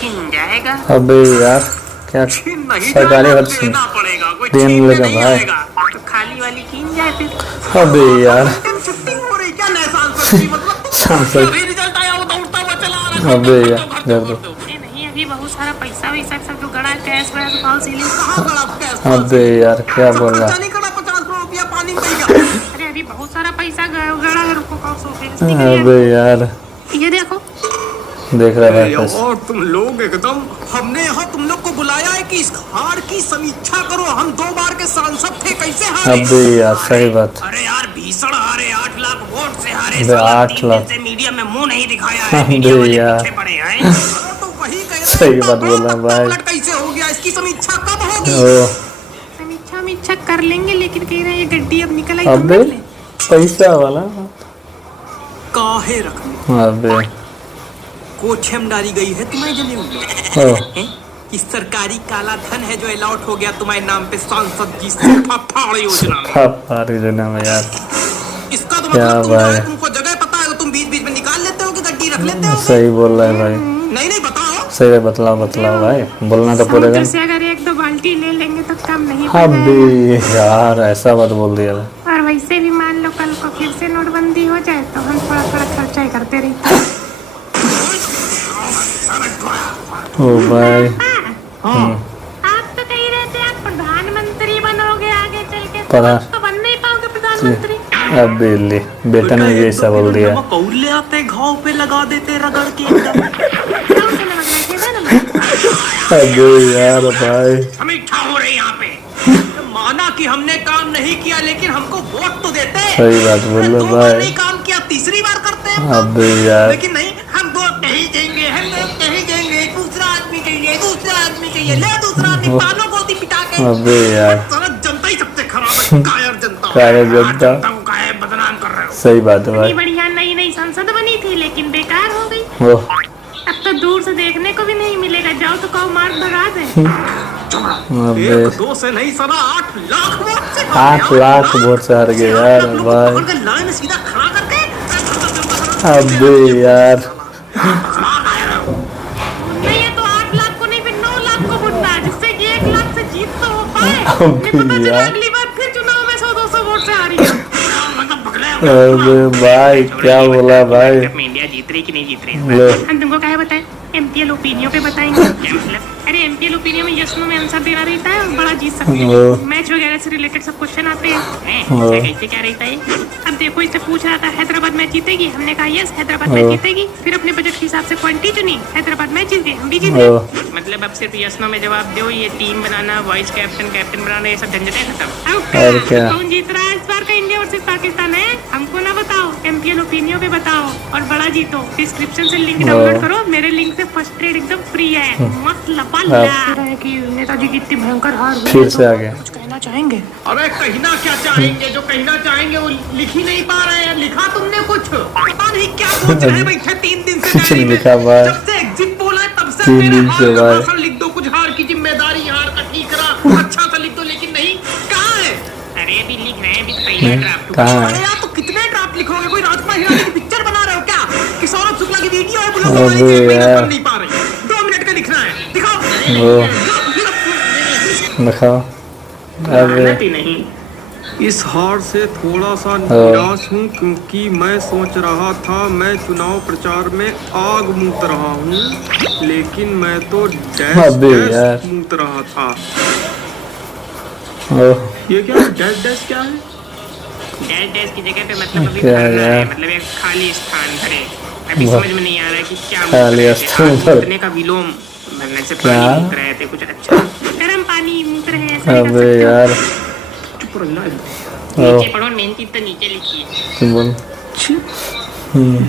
छिन जाएगा। अबे यार क्या सरकारी हद से पड़ेगा, कोई देने छीनने लगा नहीं भाई। आएगा। तो खाली वाली कीन जाए फिर। अबे यार शिफ्टिंग हो रही क्या नए सांसद की, मतलब सांसद अभी रिजल्ट आया वो दौड़ता हुआ चला आ रहा है। अबे यार कर दो। नहीं अभी बहुत सारा पैसा वैसा सब जो गड़ा कैश वैश फॉल सीलिंग कहाँ गड़ा कैश। अबे यार क्या बोल रहा। नहीं करा 50 करोड़ रुपया पानी में गया। अरे अभी बहुत सारा पैसा गड़ा है, रुको कब सो अबे यार ये देखो देख रहा है बस। और तुम लोग एकदम, हमने यहाँ तुम लोग को बुलाया है कि इस हार की समीक्षा करो। हम 2 बार के सांसद थे, कैसे हारे। अबे यार सही बात। अरे यार भीषण हारे, 8 लाख वोट से हारे। 8 लाख से मीडिया में मुंह नहीं दिखाया है, अबे मीडिया वाले यार पीछे पड़े हैं। तो वही कह रहे हैं, सही बात बोल रहा है भाई। पलट कैसे हो गया, इसकी समीक्षा कब होगी। समीक्षा कर लेंगे, लेकिन कह रहे हैं ये गड्डी अब निकल आई। अबे पैसा वाला काहे रखने अबे कोठे में डाली गई है तुम्हारे जमीन में। कि सरकारी काला धन है जो अलॉट हो गया तुम्हारे नाम पे सांसद जी सूखा फाड़ योजना में यार। इसका तो क्या मतलब तुमको जगह पता है, तुम बीच बीच में निकाल लेते हो कि गड्डी रख लेते हो। सही बोल रहा है भाई। नहीं बताओ। सही बतलाओ भाई, बोलना तो पड़ेगा। से अगर 1-2 बाल्टी ले लेंगे तो काम नहीं अबे यार ऐसा बात बोल दिया। और वैसे भी मान लो कल को फिर से नोटबंदी हो जाए तो हम थोड़ा खर्चा ही करते रहते हैं। ओ भाई आप तो कह रहे थे आप प्रधानमंत्री बनोगे आगे चल के, तो बन नहीं पाओगे प्रधानमंत्री। अब ले बेटा ने ये सब बोल दिया। ले आते घाव पे लगा देते रगड़ के एकदम। अबे यार भाई समीक्षा हो रही यहाँ पे। माना कि हमने काम नहीं किया, लेकिन हमको वोट तो देते। सही बात बोल रहे भाई। नहीं काम किया, तीसरी बार करते हैं। अबे यार लेकिन नहीं, हम वोट नहीं देंगे, हम वोट नहीं देंगे। दूसरा आदमी चाहिए, दूसरा आदमी चाहिए, ले दूसरा आदमी पालो गोदी पिटा के। अबे यार जनता ही सबसे खराब है, कायर जनता। जनता को काहे बदनाम कर रहे हो। सही बात है भाई। बढ़िया नई संसद बनी थी, लेकिन बेकार हो गई। अब तो दूर से देखने को भी नहीं मिलेगा, जाओ तो कहो मार्ग भगा दे। 1-2 से नहीं सदा 8 लाख वोट से 8 लाख वोट से हार गए यार भाई। लाइन में सीधा खड़ा करके। अबे यार नहीं है तो 8 लाख को नहीं, फिर 9 लाख को वोट है, जिससे कि 1 लाख से जीत तो हो पाए। अगली बार फिर चुनाव में 100-200 वोट से हारी। अबे भाई क्या बोला भाई। इंडिया जीत रही कि नहीं जीत रही, हम तुमको क्या बताएं। एमपीएल ओपिनियन पे बताएंगे। अरे एमपीएल ओपिनियन में यस नो में आंसर देना रहता है और बड़ा जीत सकते हैं। मैच वगैरह से रिलेटेड सब क्वेश्चन आते हैं। कैसे क्या रहता है। अब देखो इससे पूछ रहा था हैदराबाद मैच जीतेगी, हमने कहा यस हैदराबाद मैच जीतेगी। फिर अपने बजट के हिसाब से क्वांटिटी चुनी, हैदराबाद मैच जीत गई, हम भी जीत गए। मतलब अब सिर्फ यस नो में जवाब दो, ये टीम बनाना, वाइस कैप्टन बनाना, ये सब झंझट है खत्म। कौन जीत रहा है इस बार का, इंडिया वर्सेस पाकिस्तान है। हमको ना बताओ, एमपीएल ओपिनियन पे बताओ और बड़ा जीतो। डिस्क्रिप्शन से लिंक डाउनलोड करो, मेरे लिंक से फर्स्ट ट्रेड एकदम फ्री है। मस्त लपाला है कि नेताजी की इतनी भयंकर हार हुई। फिर से आ गया। कुछ कहना चाहेंगे। अरे कहना क्या चाहेंगे, जो कहना चाहेंगे वो लिख ही नहीं पा रहे हैं। लिखा तुमने कुछ, पता नहीं क्या सोच रहे बैठे 3 दिन से। कुछ नहीं लिखा भाई, जब से एग्जिट बोला है तब से मेरे हार का भाषण लिख दो, कुछ हार की जिम्मेदारी, हार का ठीकरा अच्छा सा लिख दो, लेकिन नहीं। कहाँ है। अरे अभी लिख रहे हैं, अभी पहला ड्राफ्ट। अरे यार तो कितने ड्राफ्ट लिखोगे, कोई राजकुमार हिरानी की पिक्चर बना रहे हो क्या, कि सौरभ शुक्ला की वीडियो है, बुला नहीं पा रही। 2 मिनट का लिखना है, दिखाओ। अबे नहीं, इस हार से थोड़ा सा निराश हूँ, क्योंकि मैं सोच रहा था मैं चुनाव प्रचार में आग मूत रहा हूँ, लेकिन मैं तो डैश मूत रहा था। ये क्या डैश क्या है। डैश की जगह पे मतलब अभी है, मतलब एक खाली स्थान भरे। अभी समझ में नहीं आ रहा है कि क्या खाली स्थान भरने का विलोम भरने से पानी मूत रहे थे, कुछ अच्छा गर्म पानी मूत रहे हैं। अबे यार चुप रहो, नीचे पढ़ो, मेन चीज तो नीचे लिखिए।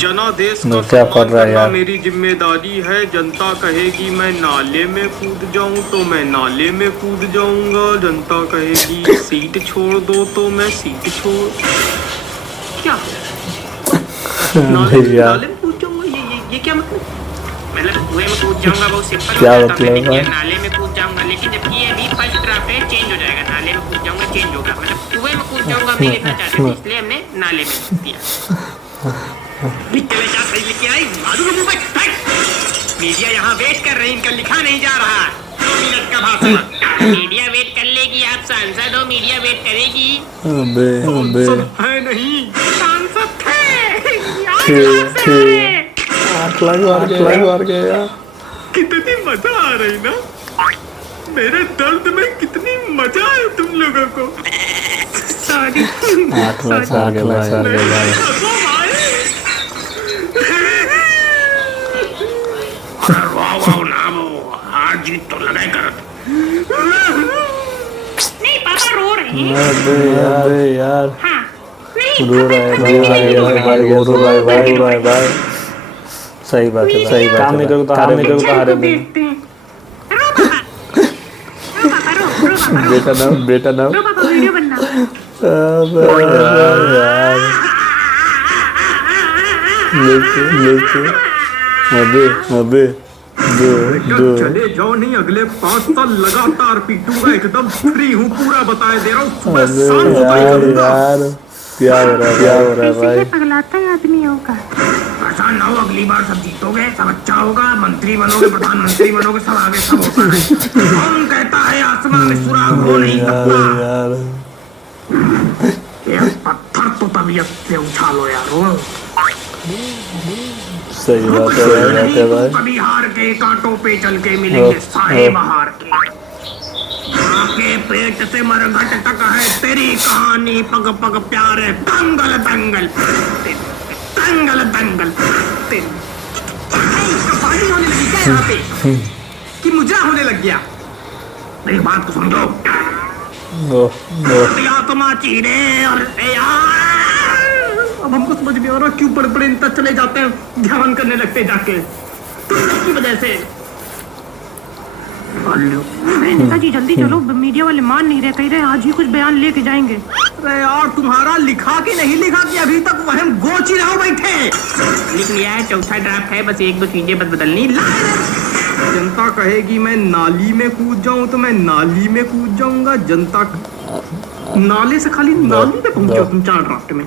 जनादेश का क्या पढ़ रहा है यार। मेरी जिम्मेदारी है। जनता कहेगी मैं नाले में कूद जाऊं तो मैं नाले में कूद जाऊंगा। जनता कहेगी सीट छोड़ दो तो मैं सीट छोड़ क्या नाले में कूद जाऊंगा। ये क्या मतलब कुएं में कूद जाऊंगा, बहुत सिंपल क्या होता है। मतलब नाले में कूद जाऊंगा, लेकिन जब ये अभी फर्स्ट ड्राफ्ट है, चेंज हो जाएगा। नाले में कूद जाऊंगा चेंज होगा, मतलब कुएं में कूद जाऊंगा भी लिखना चाहते थे, इसलिए हमने नाले में लिख दिया। लिख के ले जा, सही लिख के आई। मीडिया यहाँ वेट कर रही, इनका लिखा नहीं जा रहा। 2 मिनट का भाषण। मीडिया वेट कर लेगी, आप सांसद हो, मीडिया वेट करेगी। अबे अबे है नहीं, सांसद थे। थे 8 लाख मार गया यार। कितनी मजा आ रही ना, मेरे दर्द में कितनी मजा है तुम लोगों को। सॉरी 8 लाख हार गए भाई। वाह ना वो हार जीत तो लड़ाई कर। नहीं पापा रो रहे हैं। अबे यार हाँ नहीं रो रहा है भाई। सही बात है काम नहीं करो तो हारे नहीं। देखते हैं। रो पापा रो पापा बेटा ना रो पापा वीडियो बनना। यार लेके अबे दो चले जाओ, नहीं अगले 5 साल लगातार पीटूंगा, एकदम फ्री हूँ, पूरा बताए दे रहा हूँ। सुबह शाम मोबाइल करूंगा। यार क्या हो रहा है भाई। पगलाता है आदमी होगा। ऐसा ना हो अगली बार सब जीतोगे, सब अच्छा होगा, मंत्री बनोगे, प्रधानमंत्री बनोगे, सब आगे सब होता है। कौन कहता है आसमान में सुराग हो नहीं सकता? ये पत्थर तो तबीयत से उछालो यारो। सही बात है भाई। कभी हार के कांटों पे चल के मिलेंगे सारे बहार के। आके पेट से मरघट तक है तेरी कहानी, पग पग प्यार है, दंगल दंगल दंगल दंगल। पानी होने लगी क्या यहाँ पे, कि मुजरा होने लग गया? मेरी बात को समझो। आत्मा चीरे और अब हमको समझ नहीं आ रहा क्यों बड़े बड़े तक चले जाते हैं, ध्यान करने लगते जाके की वजह से। नेताजी जल्दी चलो, मीडिया वाले मान नहीं रहे, कह रहे आज ही कुछ बयान लेके जाएंगे। अरे यार तुम्हारा लिखा कि नहीं लिखा कि अभी तक वह गोच ही रहो बैठे। लिख लिया है, चौथा ड्राफ्ट है, बस 1-2 चीजें बस बदलनी। जनता कहेगी मैं नाली में कूद जाऊं तो मैं नाली में कूद जाऊंगा। जनता नाले से खाली नाली पे पहुंचे तुम 4 ड्राफ्ट में।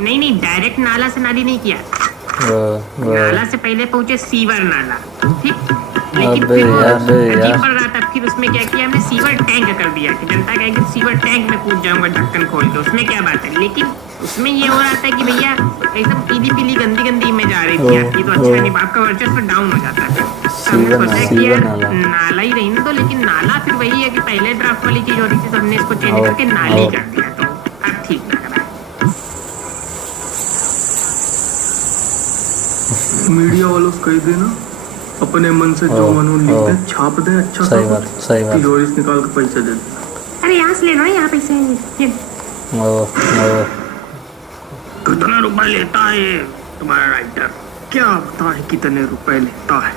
नहीं डायरेक्ट नाला से नाली नहीं किया, नाला से पहले पहुंचे सीवर नाला, ठीक। लेकिन फिर अजीब पड़ रहा था, फिर उसमें क्या किया हमने, सीवर टैंक कर दिया कि जनता कहेगी सीवर टैंक में कूद जाऊंगा ढक्कन खोल के, उसमें क्या बात है। लेकिन उसमें ये हो रहा था कि भैया एकदम पीली गंदी इमेज आ रही थी, ये तो अच्छा नहीं, आपका वर्चस्व डाउन हो जाता है। हमने सोचा कि यार नाला ही रहने दो, लेकिन नाला फिर वही है कि पहले ड्राफ्ट वाली चीज हो रही थी, तो हमने इसको चेंज करके नाली कर दिया, तो अब ठीक लग रहा है। मीडिया वालों को कह देना अपने मन से जो मन लिख दे, छाप दे, अच्छा सही बात तिजोरी से निकाल के पैसे दे। अरे यहाँ से लेना है, यहाँ पैसे हैं। कितना रुपए लेता है तुम्हारा राइटर? क्या बता है कितने रुपए लेता है?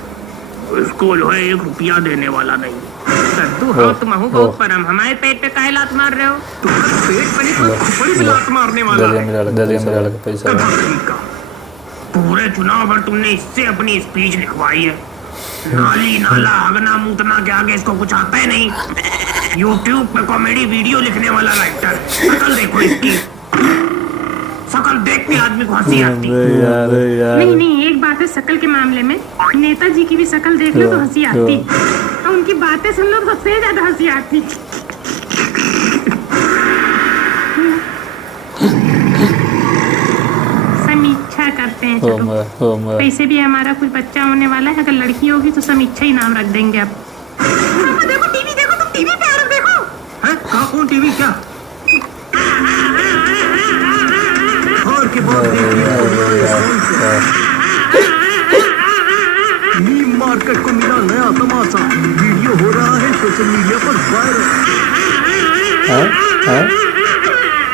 इसको जो है 1 रुपया देने वाला नहीं। सद्दू हो तुम हो बहुत परम, हमारे पेट पे काहे लात मार रहे हो? तुम्हारे पेट पे नहीं, खोपड़ी पे लात मारने वाला है। पूरे चुनाव भर तुमने इससे अपनी स्पीच लिखवाई है। नाली नाला हगना मूतना के आगे इसको कुछ आता है नहीं। YouTube पे कॉमेडी वीडियो लिखने वाला राइटर, शकल देखो इसकी, शकल देख के आदमी को हंसी आती है। नहीं एक बात है, शकल के मामले में नेताजी की भी शकल देख लो तो हंसी आती, और उनकी बातें सुन लो तो सबसे ज्यादा हंसी आती। समीक्षा करते हैं, चलो पैसे भी हमारा कुछ बच्चा होने वाला है, अगर लड़की होगी तो समीक्षा ही नाम रख देंगे। अब देखो टीवी, देखो तुम टीवी पे आ देखो। है कहाँ, कौन टीवी? क्या और के बाद मार्केट को मिला नया तमाशा, वीडियो हो रहा है सोशल मीडिया पर वायरल।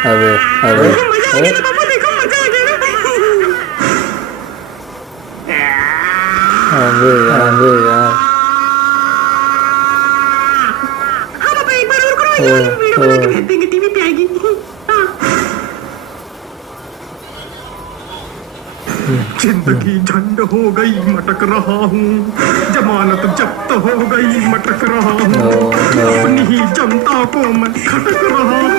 अबे यार एक बार और करो, वीडियो बना के भेज देंगे, टीवी पे आएगी। जिंदगी झंड हो गई, मटक रहा हूँ, जमानत जब्त हो गई, मटक रहा हूँ, अपनी ही जनता को मैं खटक रहा हूँ,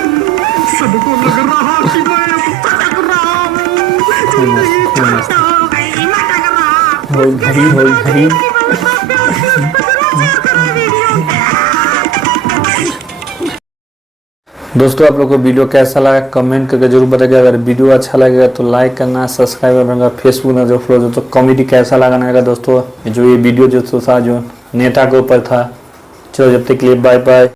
सबको लग रहा कि मैं खटक रहा हूँ, जिंदगी झंड हो गई, मटक रहा हूँ। दोस्तों आप लोग को वीडियो कैसा लगा कमेंट करके जरूर बताइएगा। अगर वीडियो अच्छा लगेगा तो लाइक करना, सब्सक्राइब करना, फेसबुक ना जो फॉलो तो कॉमेडी कैसा लगा दोस्तों जो ये वीडियो जो था जो नेता के ऊपर था। चलो जब तक के लिए बाय बाय।